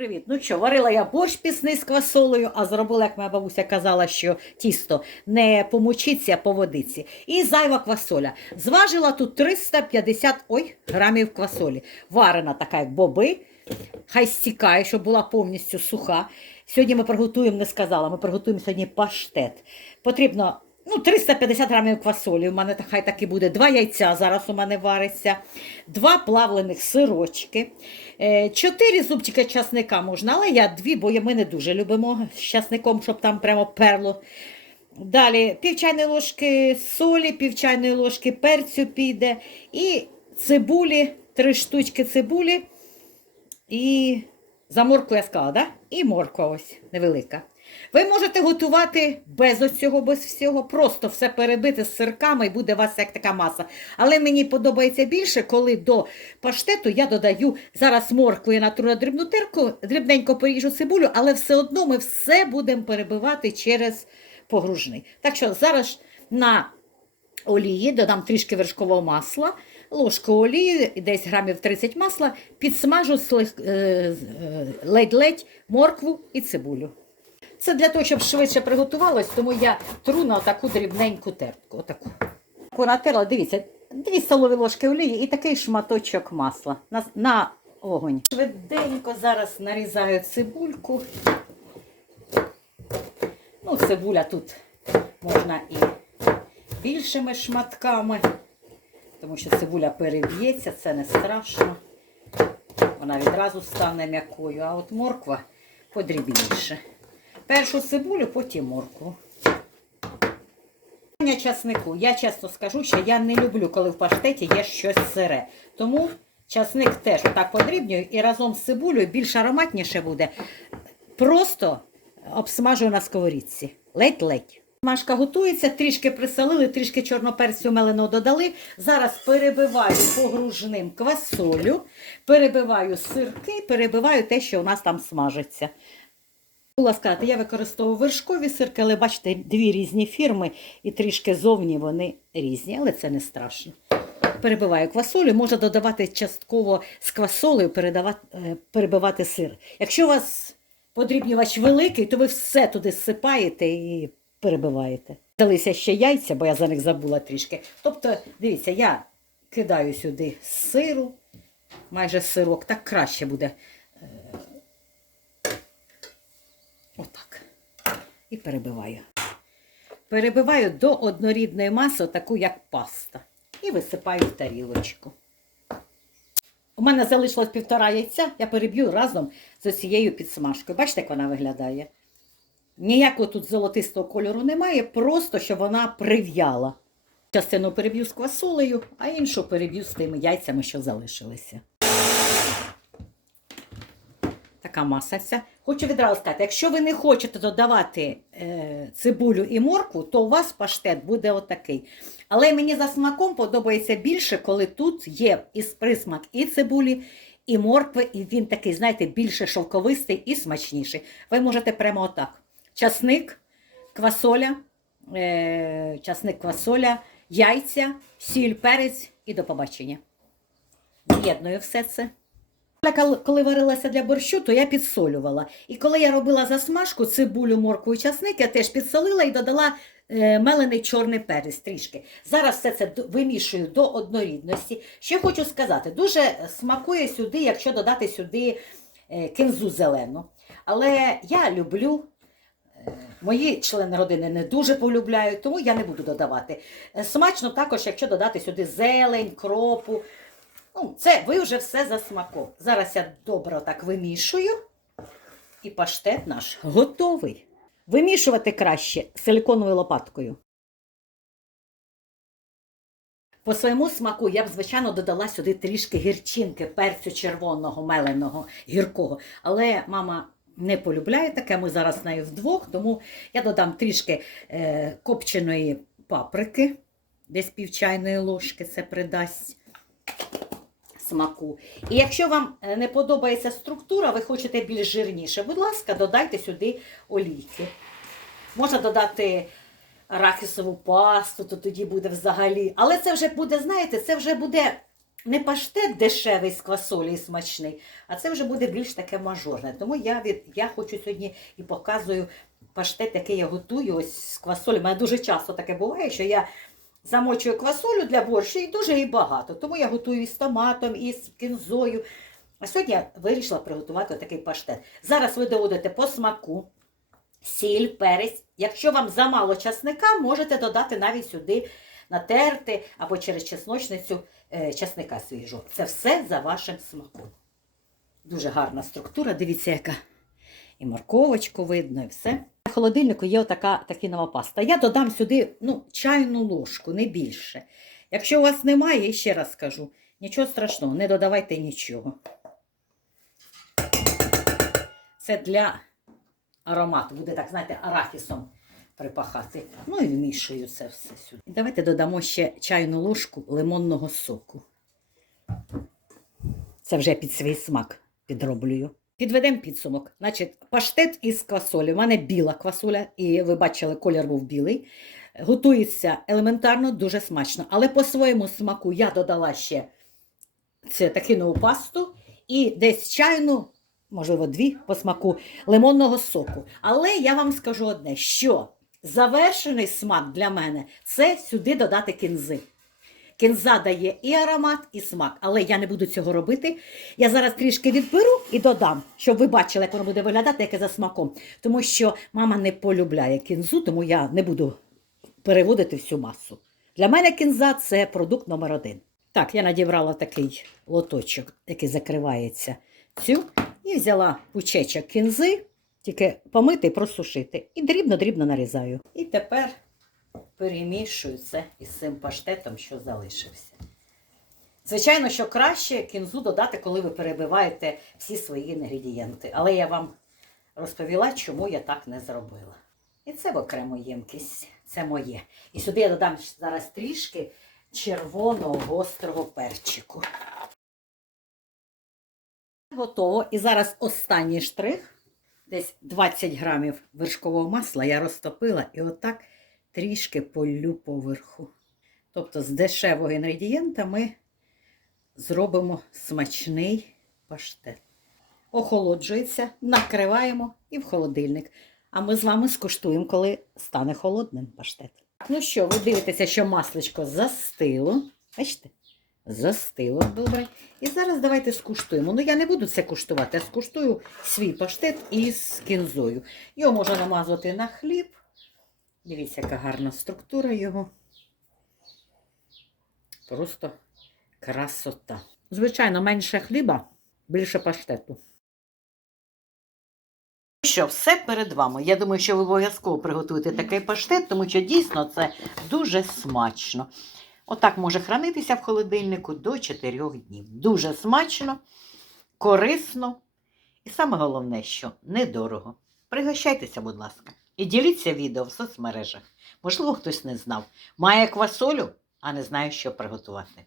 привіт! Ну що, варила я борщ пісний з квасолею, а зробила, як моя бабуся казала, що тісто не по мучиці, а по водиці. І зайва квасоля. Зважила тут 350 ой, грамів квасолі. Варена така, як боби. Хай стікає, щоб була повністю суха. Сьогодні ми приготуємо, не сказала, ми приготуємо сьогодні паштет. Потрібно ну, 350 грамів квасолі. У мене хай так і буде. Два яйця зараз у мене вариться, два плавлених сирочки, е, чотири зубчика часника можна, але я дві, бо ми не дуже любимо з часником, щоб там прямо перло. Далі пів чайної ложки солі, пів чайної ложки перцю піде. І цибулі, три штучки цибулі. І за я сказала, да? І морква ось невелика. Ви можете готувати без оцього, без всього, просто все перебити з сирками і буде у вас як така маса. Але мені подобається більше, коли до паштету я додаю зараз моркву, я натру на дрібну тирку, дрібненько поріжу цибулю, але все одно ми все будемо перебивати через погружний. Так що зараз на олії, додам трішки вершкового масла, ложку олії, десь грамів 30 масла, підсмажу е, е, ледь-ледь моркву і цибулю. Це для того, щоб швидше приготувалось, тому я тру на таку дрібненьку терку. Отаку. Таку натерла, дивіться, дві столові ложки олії і такий шматочок масла на, на огонь. Швиденько зараз нарізаю цибульку. Ну, цибуля тут можна і більшими шматками, тому що цибуля переб'ється, це не страшно. Вона відразу стане м'якою, а от морква подрібніше. Першу цибулю, потім моркву. Часнику. Я чесно скажу, що я не люблю, коли в паштеті є щось сире. Тому часник теж отак подрібнюю і разом з цибулею більш ароматніше буде. Просто обсмажую на сковорідці. Ледь-ледь. Машка готується, трішки присолили, трішки чорноперцю меленого додали. Зараз перебиваю погружним квасолю, перебиваю сирки, перебиваю те, що у нас там смажиться. Була сказати, я використовую вершкові сирки, але бачите, дві різні фірми і трішки зовні вони різні, але це не страшно. Перебиваю квасолю, можна додавати частково з квасолею е, перебивати сир. Якщо у вас подрібнювач великий, то ви все туди сипаєте і перебиваєте. Далися ще яйця, бо я за них забула трішки. Тобто, дивіться, я кидаю сюди сиру, майже сирок, так краще буде. Е, Отак. І перебиваю. Перебиваю до однорідної маси, таку як паста. І висипаю в тарілочку. У мене залишилось півтора яйця, я переб'ю разом з цією підсмажкою. Бачите, як вона виглядає? Ніякого тут золотистого кольору немає, просто щоб вона прив'яла. Частину переб'ю з квасолею, а іншу переб'ю з тими яйцями, що залишилися. Така маса вся. Хочу відразу сказати, якщо ви не хочете додавати е, цибулю і моркву, то у вас паштет буде отакий. Але мені за смаком подобається більше, коли тут є і присмак і цибулі, і моркви, і він такий, знаєте, більше шовковистий і смачніший. Ви можете прямо отак. Часник, квасоля, е, часник, квасоля, яйця, сіль, перець і до побачення. З'єдную все це. Коли- варилася для борщу, то я підсолювала. І коли я робила засмажку, цибулю, моркву і часник, я теж підсолила і додала е, мелений чорний перець трішки. Зараз все це вимішую до однорідності. Ще хочу сказати, дуже смакує сюди, якщо додати сюди е, кінзу зелену. Але я люблю. Мої члени родини не дуже полюбляють, тому я не буду додавати. Е, Смачно також, якщо додати сюди зелень, кропу. Ну, це ви вже все за смаком. Зараз я добре так вимішую, і паштет наш готовий. Вимішувати краще силиконовою лопаткою. По своєму смаку я б, звичайно, додала сюди трішки гірчинки, перцю червоного, меленого, гіркого. Але мама не полюбляє таке, ми зараз з нею вдвох, тому я додам трішки е, копченої паприки, десь пів чайної ложки це придасть смаку. І якщо вам е, не подобається структура, ви хочете більш жирніше, будь ласка, додайте сюди олійки. Можна додати арахісову пасту, то тоді буде взагалі. Але це вже буде, знаєте, це вже буде не паштет дешевий з квасолі і смачний, а це вже буде більш таке мажорне. Тому я від я хочу сьогодні і показую паштет, який я готую ось з квасолі. У мене дуже часто таке буває, що я замочую квасолю для борщу і дуже і багато. Тому я готую і з томатом, і з кінзою. А сьогодні я вирішила приготувати такий паштет. Зараз ви доводите по смаку сіль, перець. Якщо вам замало часника, можете додати навіть сюди натерти або через чесночницю часника свіжого. Це все за вашим смаком. Дуже гарна структура, дивіться, яка. І морковочку видно, і все. В холодильнику є отака такінова паста. Я додам сюди ну, чайну ложку, не більше. Якщо у вас немає, ще раз скажу, нічого страшного, не додавайте нічого. Це для аромату. Буде так, знаєте, арахісом припахати. Ну і вмішую це все сюди. Давайте додамо ще чайну ложку лимонного соку. Це вже під свій смак підроблюю. Підведемо підсумок. Значить, паштет із квасолі. У мене біла квасоля, і ви бачили, колір був білий. Готується елементарно, дуже смачно. Але по своєму смаку я додала ще це такинову пасту і десь чайну, можливо, дві по смаку лимонного соку. Але я вам скажу одне, що завершений смак для мене це сюди додати кінзи. Кінза дає і аромат, і смак, але я не буду цього робити. Я зараз трішки відберу і додам, щоб ви бачили, як воно буде виглядати, яке за смаком. Тому що мама не полюбляє кінзу, тому я не буду переводити всю масу. Для мене кінза це продукт номер один. Так, я надібрала такий лоточок, який закривається цю, і взяла пучечок кінзи, тільки помити і просушити. І дрібно-дрібно нарізаю. І тепер перемішую це із цим паштетом, що залишився. Звичайно, що краще кінзу додати, коли ви перебиваєте всі свої інгредієнти. Але я вам розповіла, чому я так не зробила. І це в окрему ємкість. Це моє. І сюди я додам зараз трішки червоного гострого перчику. Готово. І зараз останній штрих. Десь 20 грамів вершкового масла я розтопила і отак трішки полю поверху. Тобто з дешевого інгредієнта ми зробимо смачний паштет. Охолоджується, накриваємо і в холодильник. А ми з вами скуштуємо, коли стане холодним паштет. Ну що, ви дивитеся, що масличко застило. Бачите? Застило добре. І зараз давайте скуштуємо. Ну, я не буду це куштувати, а скуштую свій паштет із кінзою. Його можна намазати на хліб. Дивіться, яка гарна структура його. Просто красота. Звичайно, менше хліба, більше паштету. Що, все перед вами. Я думаю, що ви обов'язково приготуєте такий паштет, тому що дійсно це дуже смачно. Отак може хранитися в холодильнику до 4 днів. Дуже смачно, корисно і саме головне, що недорого. Пригощайтеся, будь ласка, і діліться відео в соцмережах. Можливо, хтось не знав. Має квасолю, а не знає, що приготувати.